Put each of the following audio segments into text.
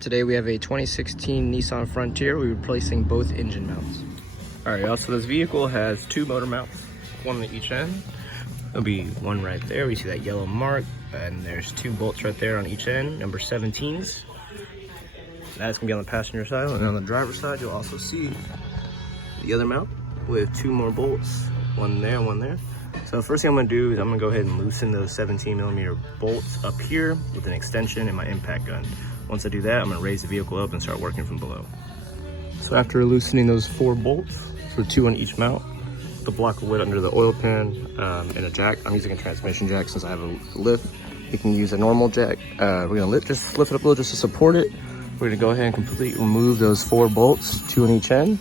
Today we have a 2016 Nissan Frontier. We're replacing both engine mounts. All right, y'all, so this vehicle has two motor mounts, one on each end. There'll be one right there. We see that yellow mark, and there's two bolts right there on each end, number 17s. That's gonna be on the passenger side, and on the driver's side, you'll also see the other mount with two more bolts, one there, one there. So the first thing I'm gonna do is I'm gonna go ahead and loosen those 17mm bolts up here with an extension and my impact gun. Once I do that, I'm gonna raise the vehicle up and start working from below. So after loosening those four bolts, so two on each mount, the block of wood under the oil pan, and a jack. I'm using a transmission jack since I have a lift. You can use a normal jack. We're gonna just lift it up a little just to support it. We're gonna go ahead and completely remove those four bolts, two on each end.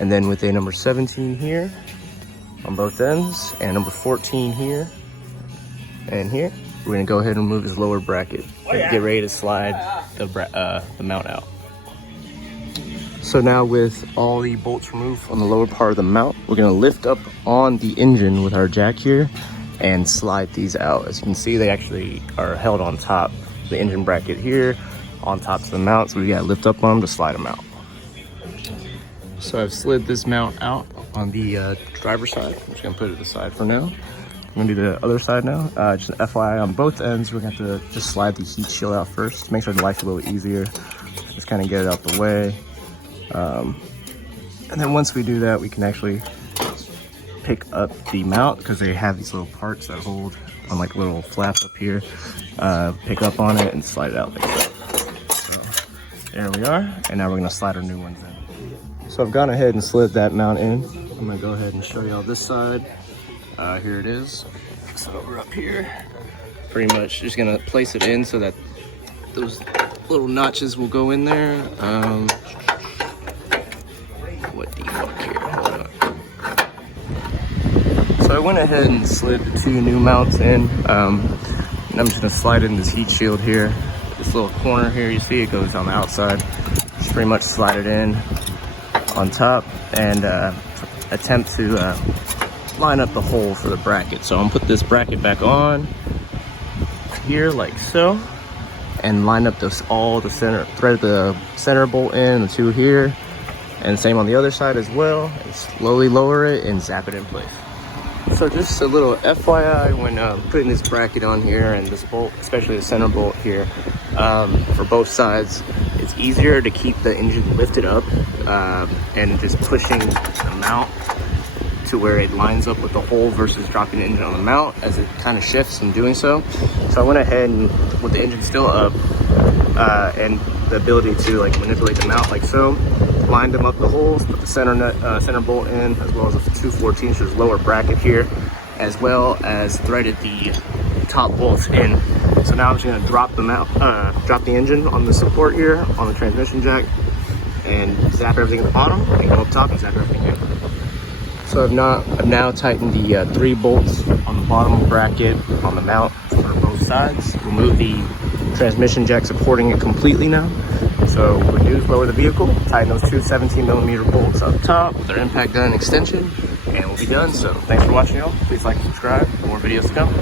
And then with a number 17 here on both ends, and number 14 here and here, we're gonna go ahead and remove this lower bracket and get ready to slide the mount out. So now with all the bolts removed on the lower part of the mount, we're gonna lift up on the engine with our jack here and slide these out. As you can see, they actually are held on top. The engine bracket here on top of the mount, so we gotta lift up on them to slide them out. So I've slid this mount out on the driver's side. I'm just gonna put it to the side for now. I'm gonna do the other side now. Just an FYI, on both ends, we're gonna have to just slide the heat shield out first to make sure the life's a little easier. Just kind of get it out the way. And then once we do that, we can actually pick up the mount because they have these little parts that hold on like little flaps up here. Pick up on it and slide it out like that. So there we are. And now we're gonna slide our new ones in. So I've gone ahead and slid that mount in. I'm gonna go ahead and show y'all this side. Here it is. So we're up here. Pretty much just gonna place it in so that those little notches will go in there. What the fuck here? Hold on. So I went ahead and slid the two new mounts in. And I'm just gonna slide in this heat shield here. This little corner here, you see it goes on the outside. Just pretty much slide it in on top and attempt to line up the hole for the bracket. So I'm gonna put this bracket back on here like so, and line up all the center, thread the center bolt in, the two here, and same on the other side as well, and slowly lower it and zap it in place. So just a little FYI when putting this bracket on here and this bolt, especially the center bolt here, for both sides, it's easier to keep the engine lifted up and just pushing the mount to where it lines up with the hole versus dropping the engine on the mount as it kind of shifts in doing so. So I went ahead and with the engine still up and the ability to like manipulate the mount like so, lined them up the holes, put the center bolt in, as well as a 214, so there's lower bracket here, as well as threaded the top bolts in. So now I'm just gonna drop the engine on the support here on the transmission jack and zap everything at the bottom, and go up top and zap everything in. So I've now tightened the 3 bolts on the bottom bracket on the mount for both sides. Remove the transmission jack supporting it completely now. So what we do is lower the vehicle, tighten those two 17mm bolts up top with our impact gun extension, and we'll be done. So thanks for watching, y'all. Please like and subscribe for more videos to come.